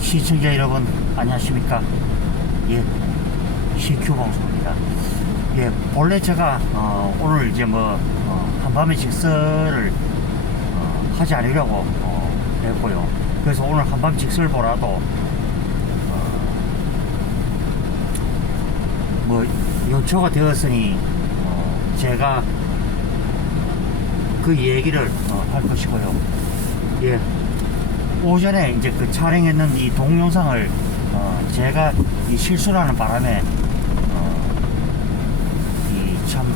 시청자 여러분 안녕하십니까? 예 CQ 방송입니다. 예 본래 제가 어, 오늘 이제 뭐 어, 한밤의 직설을 어, 하지 않으려고 어, 했고요. 그래서 오늘 한밤 직설 보라도 어, 뭐 연초가 되었으니 어, 제가 그 얘기를 어, 할 것이고요. 예 오전에 이제 그 촬영했는 이 동영상을 어, 제가 이 실수라는 바람에 어, 이참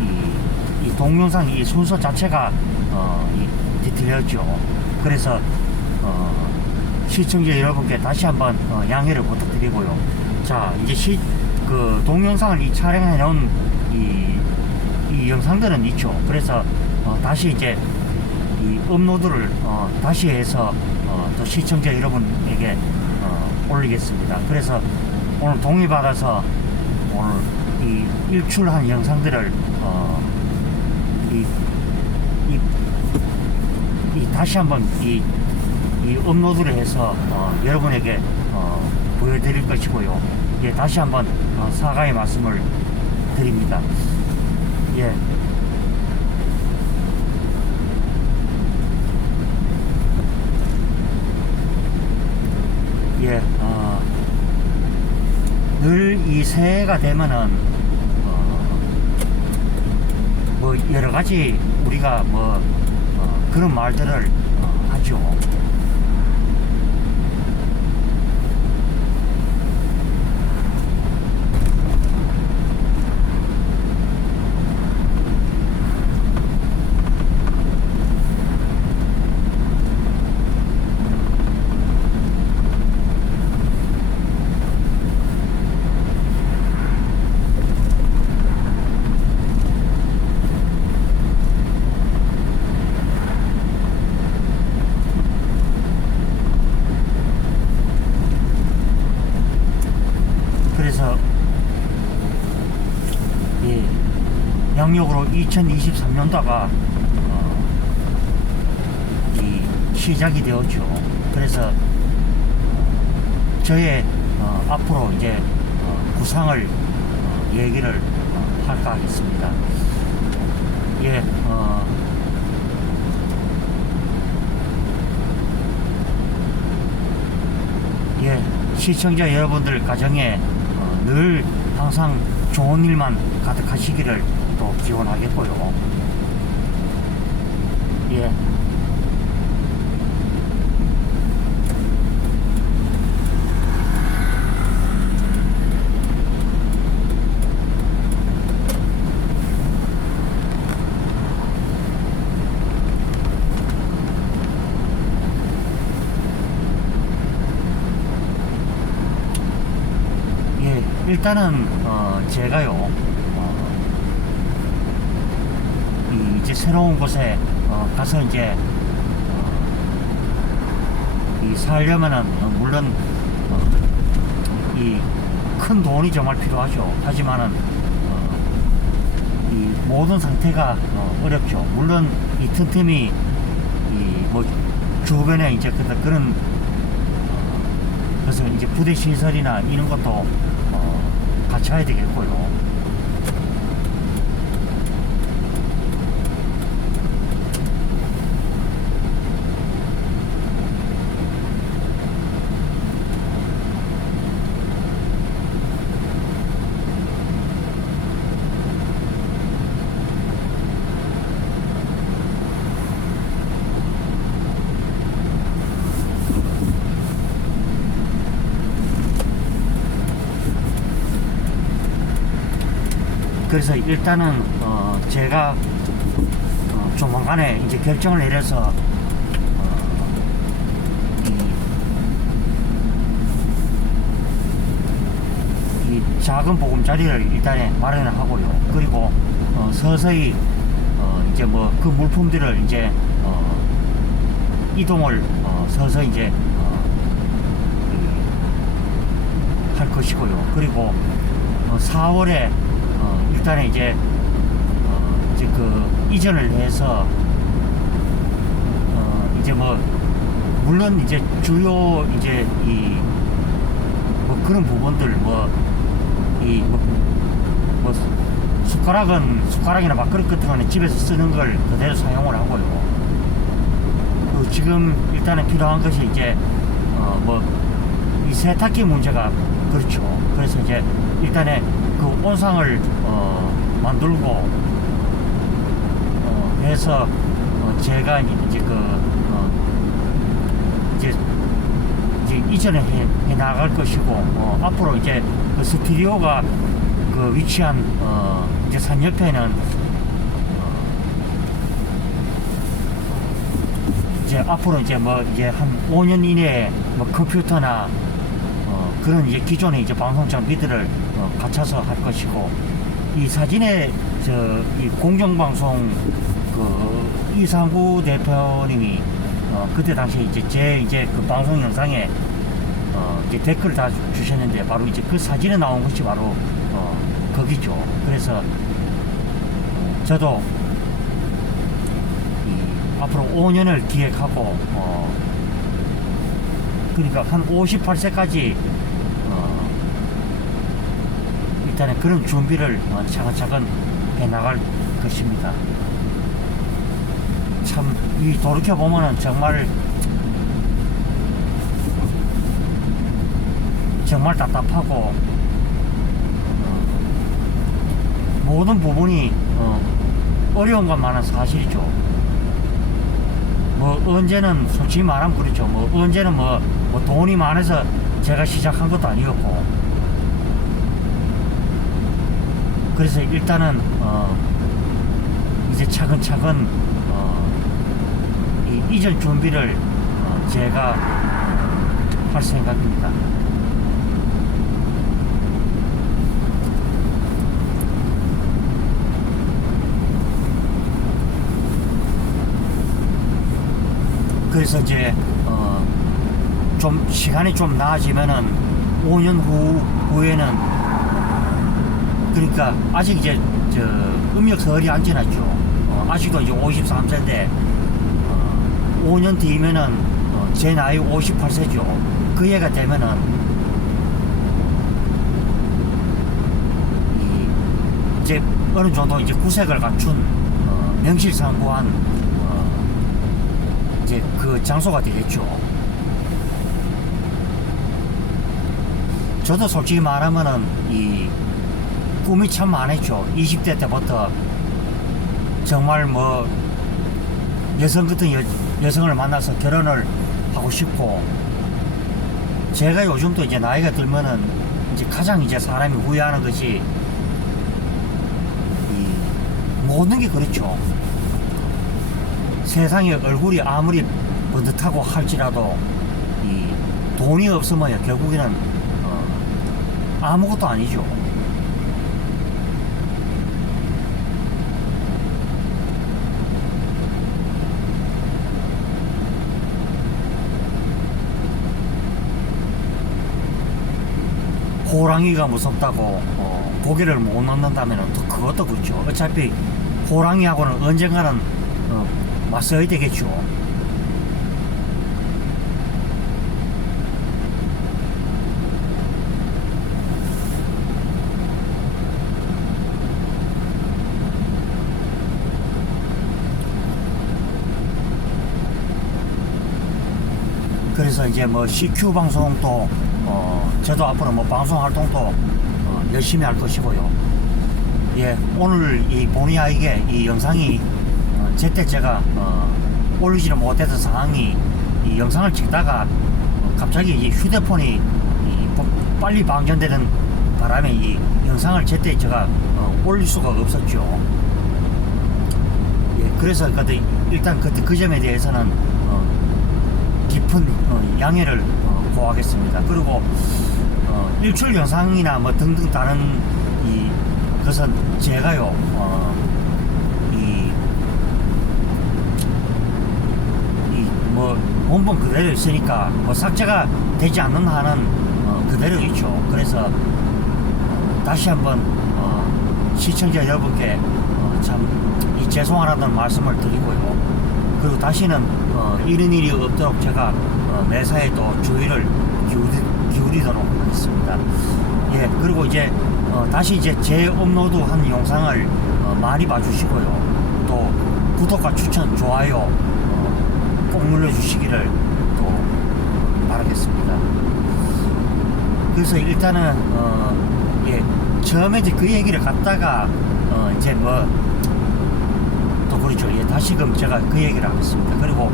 이, 이 동영상 이 순서 자체가 어, 이, 뒤틀렸죠. 그래서 어, 시청자 여러분께 다시 한번 어, 양해를 부탁드리고요. 자 이제 시, 그 동영상을 이 촬영해 놓은 이, 이 영상들은 있죠. 그래서 어, 다시 이제 이 업로드를 어, 다시 해서 어, 또 시청자 여러분에게 어, 올리겠습니다. 그래서 오늘 동의받아서 오늘 이 일출한 영상들을 어, 이, 이, 이 다시 한번 이, 이 업로드를 해서 어, 여러분에게 어, 보여드릴 것이고요. 예, 다시 한번 어, 사과의 말씀을 드립니다. 예. 예, 어, 늘 이 새해가 되면은, 어, 뭐, 여러 가지 우리가 뭐, 어, 그런 말들을 어, 하죠. 그래서, 예, 양력으로 2023년도가, 어, 이, 시작이 되었죠. 그래서, 어, 저의, 어, 앞으로 이제, 어, 구상을, 어, 얘기를 어, 할까 하겠습니다. 예, 어, 예, 시청자 여러분들 가정에 어, 늘 항상 좋은 일만 가득하시기를 또 기원하겠고요. 예. 예, 일단은 어, 제가요 어, 이, 이제 새로운 곳에 어, 가서 이제 어, 이 살려면은 어, 물론 이큰 돈이 정말 필요하죠. 하지만은 어, 이 모든 상태가 어, 어렵죠. 물론 이 틈틈이 이 뭐 주변에 이제 그런 그런 그래서 이제 부대 시설이나 이런 것도 어, 갖춰야 되겠고요. 그래서 일단은 어, 제가 어, 조만간에 이제 결정을 내려서 어, 이, 이 작은 보금자리를 일단에 마련을 하고요. 그리고 어, 서서히 어, 이제 뭐 그 물품들을 이제 어, 이동을 어, 서서히 이제 어, 그, 할 것이고요. 그리고 어, 4월에 어, 일단은 이제 어, 이제 그 이전을 해서 어, 이제 뭐 물론 이제 주요 이제 이 뭐 그런 부분들 뭐이 뭐, 뭐 숟가락은 숟가락이나 밥그릇 같은 거는 집에서 쓰는 걸 그대로 사용을 하고요. 그 지금 일단은 필요한 것이 이제 어 뭐 이 세탁기 문제가 그렇죠. 그래서 이제 일단에 그 온상을 어 만들고 어 해서 어 제가 이제 그 어 이제 이제 이전에 해, 해 나갈 것이고 어 앞으로 이제 그 스튜디오가 그 위치한 어 이제 산 옆에는 이제 앞으로 이제 뭐 이제 한 5년 이내에 뭐 컴퓨터나 어 그런 이제 기존의 이제 방송 장비들을 어 갖춰서 할 것이고 이 사진에 저이 공정방송 그 이상구 대표님이 어 그때 당시에 이제 제 이제 그 방송 영상에 어 이제 댓글 다 주셨는데 바로 이제 그 사진에 나온 것이 바로 어 거기죠. 그래서 저도 이 앞으로 5년을 기획하고 어 그러니까 한 58세까지 어 일단은 그런 준비를 어, 차근차근 해 나갈 것입니다. 참 이 돌이켜 보면은 정말 정말 답답하고 어, 모든 부분이 어, 어려운 것만은 사실이죠. 뭐 언제는 솔직히 말하면 그렇죠. 뭐 언제는 뭐, 뭐 돈이 많아서 제가 시작한 것도 아니었고. 그래서 일단은 어 이제 차근차근 어 이, 이전 준비를 어, 제가 할 생각입니다. 그래서 이제 어, 좀 시간이 좀 나아지면은 5년 후 후에는 그러니까 아직 이제 저 음력설이 안 지났죠. 어, 아직도 이제 53세인데 어, 5년 뒤면은 어, 제 나이 58세죠. 그 해가 되면은 이 이제 어느 정도 이제 구색을 갖춘 어, 명실상부한 어, 이제 그 장소가 되겠죠. 저도 솔직히 말하면은 이 꿈이 참 많았죠. 20대 때부터 정말 뭐 여성 같은 여, 여성을 만나서 결혼을 하고 싶고 제가 요즘도 이제 나이가 들면은 이제 가장 이제 사람이 후회하는 것이 이 모든 게 그렇죠. 세상에 얼굴이 아무리 번듯하고 할지라도 이 돈이 없으면 결국에는 어, 아무것도 아니죠. 호랑이가 무섭다고 어, 고개를 못 넘는다면 또 그것도 그렇죠. 어차피 호랑이하고는 언젠가는 어, 맞서야 되겠죠. 그래서 이제 뭐 CQ 방송도 어 저도 앞으로 뭐 방송 활동도 어, 열심히 할 것이고요. 예 오늘 이 본의 아니게 이 영상이 어, 제때 제가 어, 올리지를 못했던 상황이 이 영상을 찍다가 어, 갑자기 이 휴대폰이 이 보- 빨리 방전되는 바람에 이 영상을 제때 제가 어, 올릴 수가 없었죠. 예 그래서 그때 일단 그때 그 점에 대해서는 어, 깊은 어, 양해를 어, 구하겠습니다. 그리고 어, 일출 영상이나 뭐 등등 다른 이 것은 제가요 어, 이, 이뭐 원본 그대로 있으니까 뭐 삭제가 되지 않는 한은 어, 그대로 있죠. 그래서 어, 다시 한번 어, 시청자 여러분께 어, 참이 죄송하다는 말씀을 드리고요. 그리고 다시는 어, 이런 일이 없도록 제가 어, 매사에 또 주의를 기울이, 기울이 도록 하겠습니다. 예, 그리고 이제 어, 다시 이제 재업로드한 영상을 어, 많이 봐주시고요. 또 구독과 추천, 좋아요 어, 꼭 눌러주시기를 또 바라겠습니다. 그래서 일단은 어, 예, 처음에 이제 그 얘기를 갖다가 어, 이제 뭐 또 그렇죠. 예, 다시금 제가 그 얘기를 하겠습니다. 그리고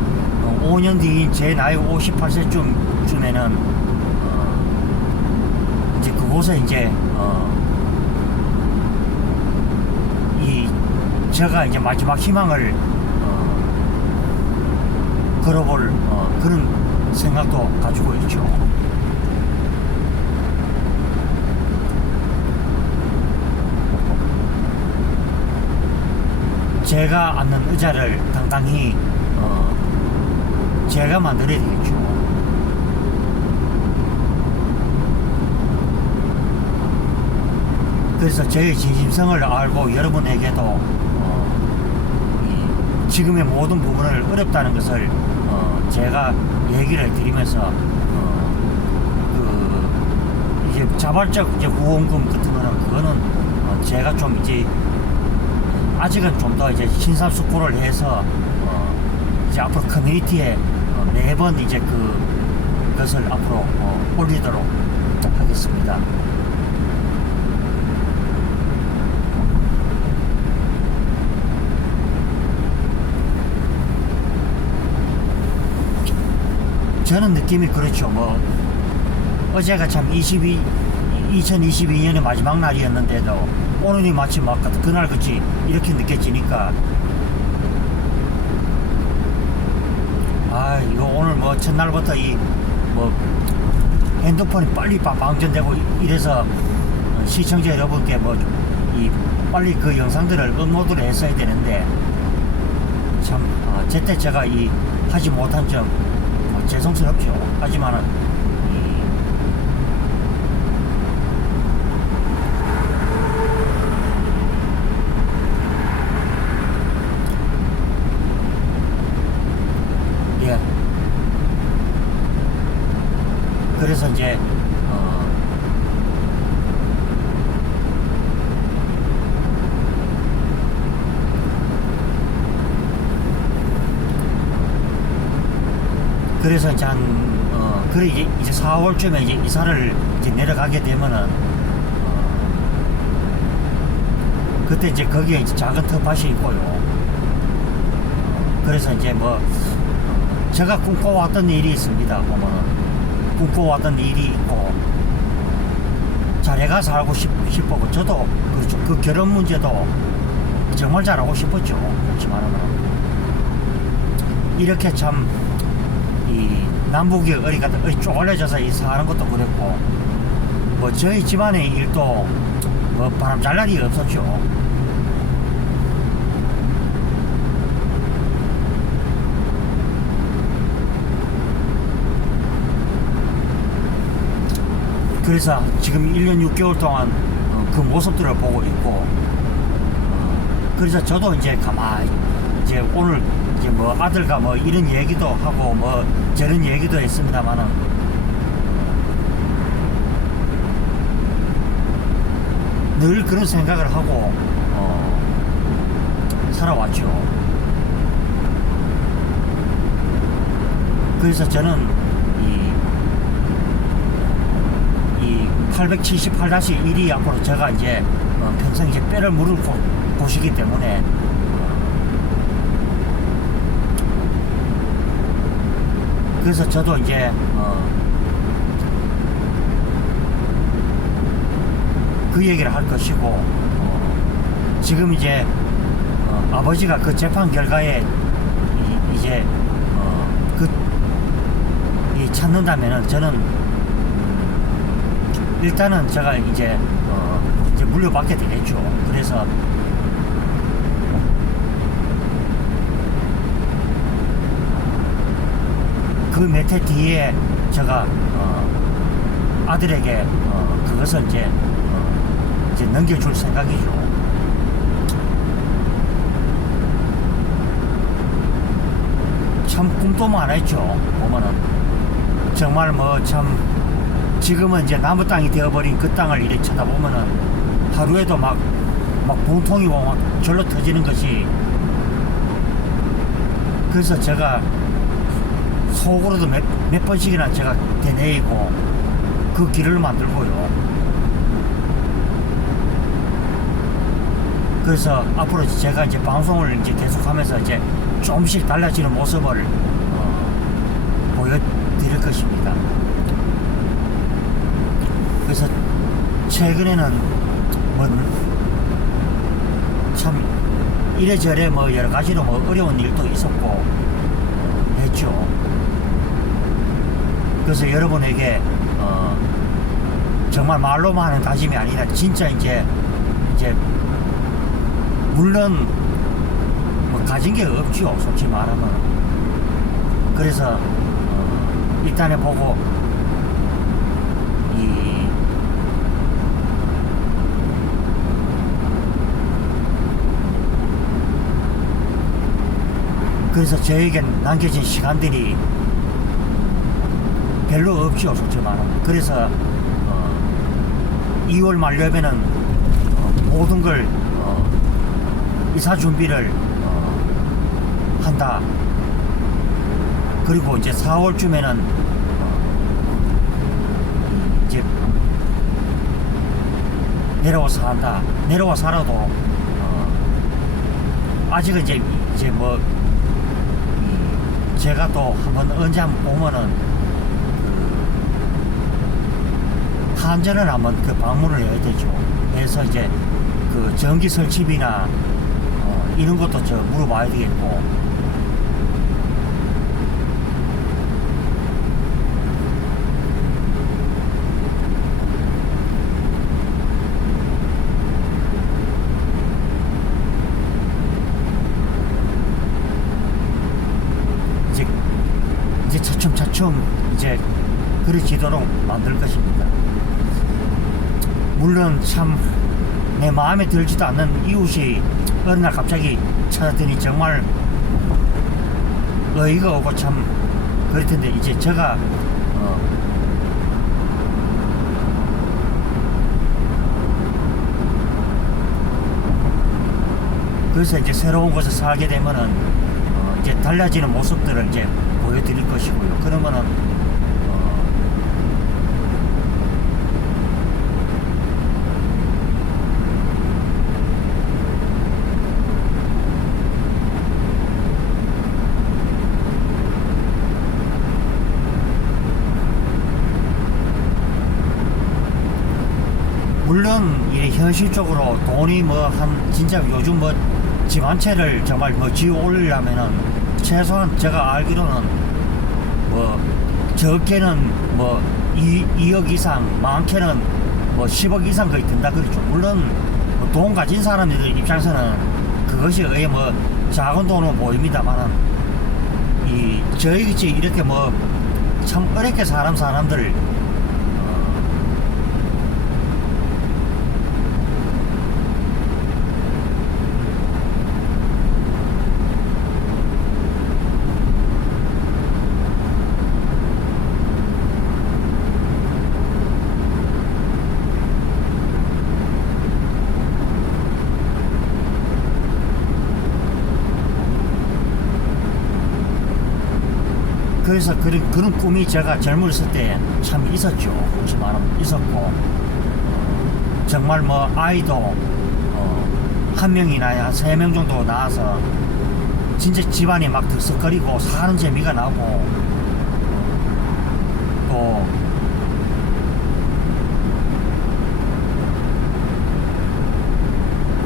어, 5년 뒤인 제 나이 58세쯤 쯤에는 어, 이제 그곳에 이제 어, 이 제가 이제 마지막 희망을 어, 걸어볼 어, 그런 생각도 가지고 있죠. 제가 앉는 의자를 당당히 어, 제가 만들어야 되겠죠. 그래서 저의 진심성을 알고 여러분에게도 어, 이 지금의 모든 부분을 어렵다는 것을 어, 제가 얘기를 드리면서 어, 그 이제 자발적 이제 후원금 같은 거는 그거는 어, 제가 좀 이제 아직은 좀 더 이제 신사숙고를 해서 어 이제 앞으로 커뮤니티에 어 매번 이제 그 것을 앞으로 어 올리도록 하겠습니다. 저는 느낌이 그렇죠. 뭐 어제가 참 22, 2022년의 마지막 날이었는데도 오늘이 마치 막 그날 같이 이렇게 느껴지니까 아 이거 오늘 뭐 첫날부터 이 뭐 핸드폰이 빨리 바- 방전되고 이래서 시청자 여러분께 뭐 이 빨리 그 영상들을 업로드를 했어야 되는데 참 아, 제때 제가 이 하지 못한 점 뭐, 죄송스럽죠. 하지만은 이 예. 그래서 이제 어 그래서 이제 한 어, 그래 이제, 이제 4월쯤에 이제 이사를 이제 내려가게 되면은 어, 그때 이제 거기에 이제 작은 텃밭이 있고요. 어, 그래서 이제 뭐 제가 꿈꿔왔던 일이 있습니다. 보면은 꿈꿔왔던 일이 있고 잘해가 살고 싶, 싶었고 저도 그렇죠. 그 결혼 문제도 정말 잘하고 싶었죠. 그렇지 말하면 이렇게 참 이 남북이 어리 같은 어리 쪼글려져서 이 사는 것도 그랬고 뭐 저희 집안의 일도 뭐 바람 잘 날이 없었죠. 그래서 지금 1년 6개월 동안 어, 그 모습들을 보고 있고 어, 그래서 저도 이제 가만히 이제 오늘 이제 뭐 아들과 뭐 이런 얘기도 하고 뭐 저런 얘기도 했습니다만은 늘 그런 생각을 하고 어, 살아왔죠. 그래서 저는 이, 이 878-1이 앞으로 제가 이제 어, 평생 이제 뼈를 물을 곳, 곳이기 때문에 그래서 저도 이제 어, 그 얘기를 할 것이고 어, 지금 이제 어, 아버지가 그 재판 결과에 이, 제 어, 그, 이 찾는다면은 저는 음, 일단은 제가 이제 어, 이제 물려받게 되겠죠. 그래서 그몇해 뒤에 제가 어, 아들에게 어, 그것을 이제 어, 이제 넘겨줄 생각이죠. 참 꿈도 많았죠. 보면은 정말 뭐 참 지금은 이제 나무 땅이 되어버린 그 땅을 이렇게 쳐다보면은 하루에도 막, 막 분통이 막 절로 터지는 것이 그래서 제가 속으로도 몇, 몇 번씩이나 제가 되뇌이고 그 길을 만들고요. 그래서 앞으로 제가 이제 방송을 이제 계속하면서 이제 조금씩 달라지는 모습을 어, 보여드릴 것입니다. 그래서 최근에는 뭐참 이래저래 뭐 여러 가지로 뭐 어려운 일도 있었고 했죠. 그래서 여러분에게 어, 정말 말로만 하는 다짐이 아니라 진짜 이제 이제 물론 뭐 가진 게 없죠 솔직히 말하면. 그래서 어, 일단에 보고 이 그래서 저에게 남겨진 시간들이 별로 없죠 솔직히 말하면 그래서 어, 2월 말려면은 어, 모든 걸 어, 이사 준비를 어, 한다. 그리고 이제 4월쯤에는 어, 이제 내려와 산다. 내려와 살아도 어, 아직은 이제 이제 뭐 이, 제가 또 한번 언제 한번 보면은 그 한전을 한번 그 방문을 해야 되죠. 해서 이제 그 전기 설치비나 어, 이런 것도 저 물어봐야 되겠고 이제 차츰차츰 이제 그려지도록 만들 것입니다. 물론 참 내 마음에 들지도 않는 이웃이 어느 날 갑자기 찾아더니 정말 어이가 없고 참 그럴 텐데 이제 제가 어, 그래서 이제 새로운 곳에 살게 되면은 어, 이제 달라지는 모습들을 이제 보여드릴 것이고요. 그러면은 어, 물론 이 현실적으로 돈이 뭐 한 진짜 요즘 뭐 집 한 채를 정말 뭐 지어 올리려면은 최소한 제가 알기로는 뭐 적게는 뭐 2, 2억 이상 많게는 뭐 10억 이상 거의 든다 그랬죠. 물론 뭐돈 가진 사람들 입장에서는 그것이 의뭐 작은 돈으로 보입니다만은 이 저희같이 이렇게 뭐 참 어렵게 사람 사람들 어, 그래서 그런, 그런 꿈이 제가 젊었을 때 참 있었죠. 혹시 말하면 있었고, 어, 정말 뭐 아이도 어, 한 명이나 한 세 명 정도 낳아서 진짜 집안이 막 들썩거리고 사는 재미가 나고 또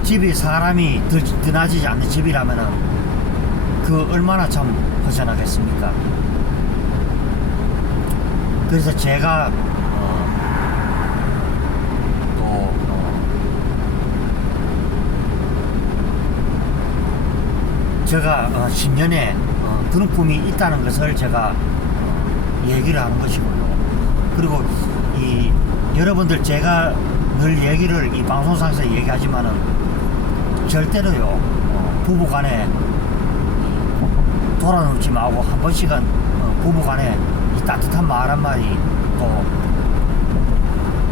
집이 사람이 드, 드나지지 않는 집이라면은 그 얼마나 참 허전하겠습니까? 그래서 제가 어, 또 어, 제가 어, 10년에 어, 그런 꿈이 있다는 것을 제가 어, 얘기를 하는 것이고요. 그리고 이 여러분들 제가 늘 얘기를 이 방송상에서 얘기하지만은 절대로요 어, 부부간에 돌아놓지 말고 한 번씩은 어, 부부간에 이 따뜻한 말 한마디 또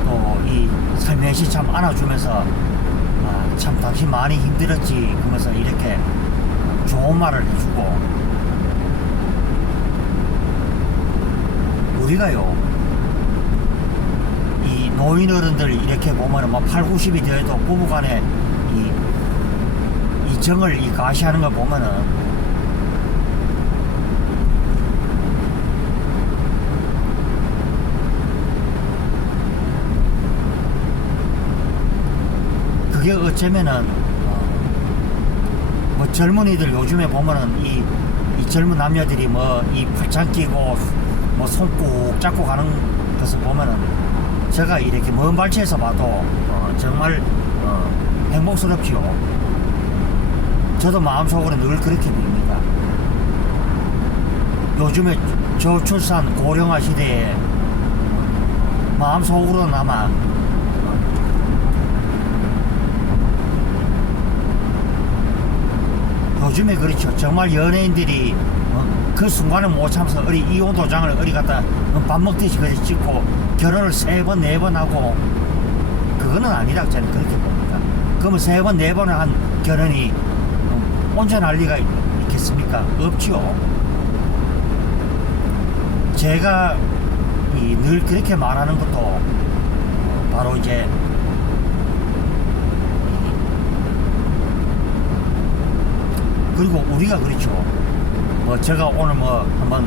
또이 살며시 참 안아주면서 아, 참 당신 많이 힘들었지 그러면서 이렇게 좋은 말을 해주고. 우리가요 이 노인 어른들 이렇게 보면은 뭐 8, 90이 되어도 부부간에 이, 이 정을 이 가시하는 걸 보면은 그게 어쩌면은 어, 뭐 젊은이들 요즘에 보면은 이, 이 젊은 남녀들이 뭐 이 팔짱 끼고 뭐 손 꾹 잡고 가는 것을 보면은 제가 이렇게 먼 발치에서 봐도 어, 정말 어, 행복스럽지요. 저도 마음속으로 늘 그렇게 봅니다. 요즘에 저출산 고령화 시대에 마음속으로나마 요즘에 그렇죠. 정말 연예인들이 어, 그 순간을 못 참아서 어리 이혼 도장을 어리 갖다 어, 밥 먹듯이 그리 찍고 결혼을 세 번 네 번 하고 그거는 아니라 저는 그렇게 봅니다. 그러면 세 번 네 번을 한 결혼이 어, 온전할 리가 있- 있겠습니까? 없지요. 제가 이늘 그렇게 말하는 것도 어, 바로 이제 그리고 우리가 그렇죠. 뭐 제가 오늘 뭐 한번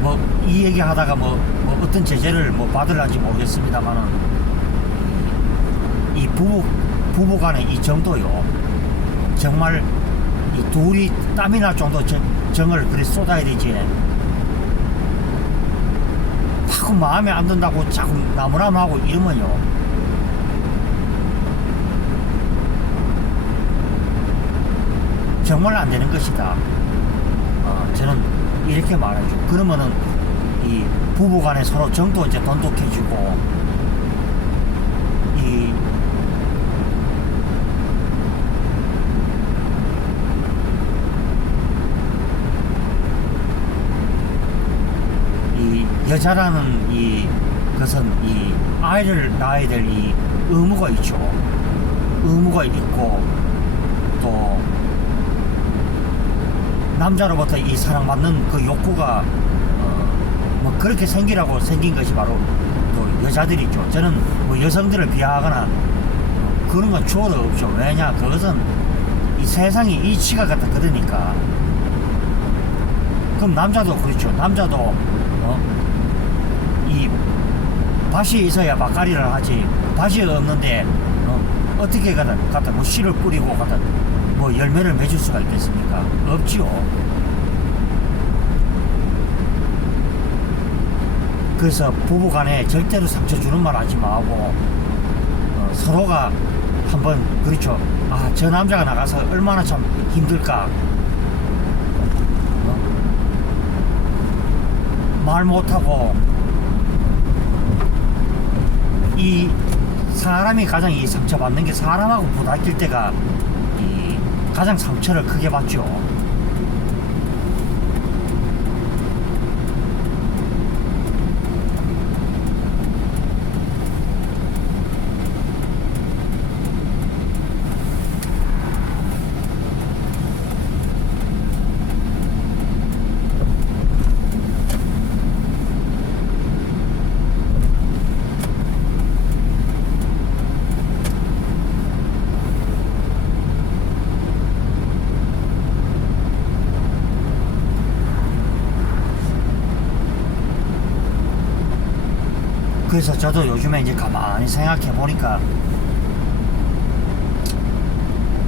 뭐 이 얘기 하다가 뭐, 뭐 어떤 제재를 뭐 받을란지 모르겠습니다만은 이 부부 부부 간의 이 정도요. 정말 이 둘이 땀이 날 정도 정, 정을 그리 쏟아야 되지. 자꾸 마음에 안 든다고 자꾸 나무라무하고 이러면요. 정말 안 되는 것이다. 어, 저는 이렇게 말하죠. 그러면은 이 부부 간에 서로 정도 이제 돈독해지고 이이 여자라는 이 것은 이 아이를 낳아야 될 이 의무가 있죠. 의무가 있고 또 남자로부터 이 사랑받는 그 욕구가 어, 뭐 그렇게 생기라고 생긴 것이 바로 또 여자들이죠. 저는 뭐 여성들을 비하하거나 그런 건 주어도 없죠. 왜냐 그것은 이 세상이 이치가 같다 그러니까. 그럼 남자도 그렇죠. 남자도 어? 이 밭이 있어야 밭갈이를 하지. 밭이 없는데 어? 어떻게 가다 갖다 뭐 씨를 뿌리고 갖다 뭐 열매를 맺을 수가 있겠습니까? 없지요. 그래서 부부간에 절대로 상처 주는 말 하지 마고 어, 서로가 한번 그렇죠. 아 저 남자가 나가서 얼마나 참 힘들까. 어? 말 못하고 이 사람이 가장 이 상처받는 게 사람하고 부닥칠 때가 이 가장 상처를 크게 받죠. 그래서 저도 요즘에 이제 가만히 생각해 보니까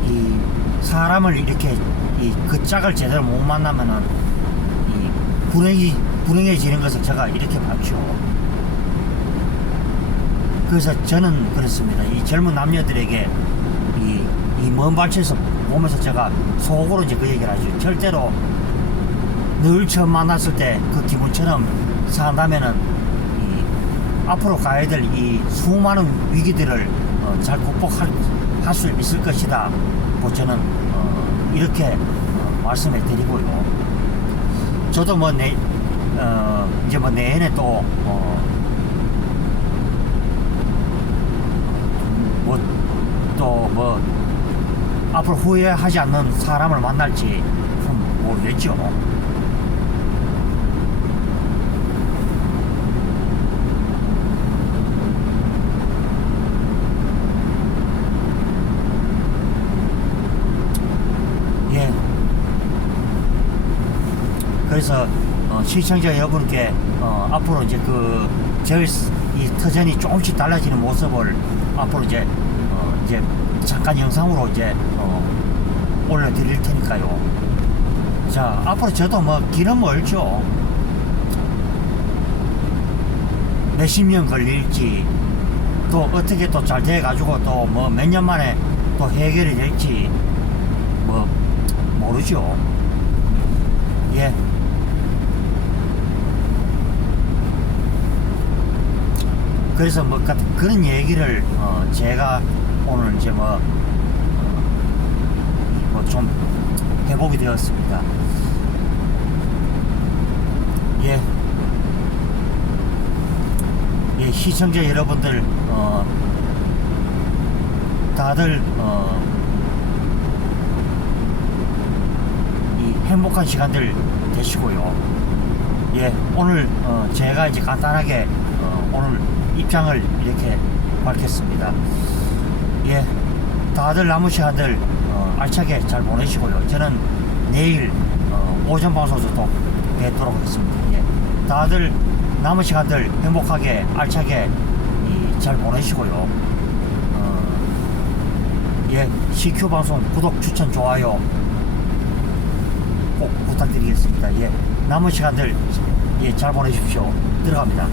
이 사람을 이렇게 이그 짝을 제대로 못 만나면은 이 불행이 불행해지는 것을 제가 이렇게 봤죠. 그래서 저는 그렇습니다. 이 젊은 남녀들에게 이이먼 발치에서 보면서 제가 속으로 이제 그 얘기를 하죠. 절대로 늘 처음 만났을 때 그 기분처럼 산다면은 이 앞으로 가야 될 이 수많은 위기들을 어, 잘 극복할 할수 있을 것이다. 뭐 저는 어, 이렇게 어, 말씀해 드리고요. 저도 뭐 내, 어, 이제 뭐 내년에 또, 어, 뭐, 또 뭐, 앞으로 후회하지 않는 사람을 만날지 좀 모르겠죠. 예. 그래서 어, 시청자 여러분께 어, 앞으로 이제 그 저희 스- 이 터전이 조금씩 달라지는 모습을 앞으로 이제 어, 이제 잠깐 영상으로 이제 어, 올려드릴 테니까요. 자 앞으로 저도 뭐 길은 멀죠. 몇십 년 걸릴지 또 어떻게 또 잘 돼가지고 또 뭐 몇 년 만에 또 해결이 될지 뭐 모르죠. 예. 그래서 뭐 같은 그런 얘기를 어 제가 오늘 이제 뭐뭐좀 해보게 되었습니다. 예. 예, 시청자 여러분들 어 다들 어 이 행복한 시간들 되시고요. 예, 오늘 어, 제가 이제 간단하게 어, 오늘 입장을 이렇게 밝혔습니다. 예, 다들 남은 시간들 어, 알차게 잘 보내시고요. 저는 내일 어, 오전 방송에서 또 뵙도록 하겠습니다. 예, 다들 남은 시간들 행복하게 알차게 이, 잘 보내시고요. 어, 예, CQ 방송 구독, 추천, 좋아요 꼭 부탁드리겠습니다. 예, 남은 시간들 예, 잘 보내십시오. 들어갑니다.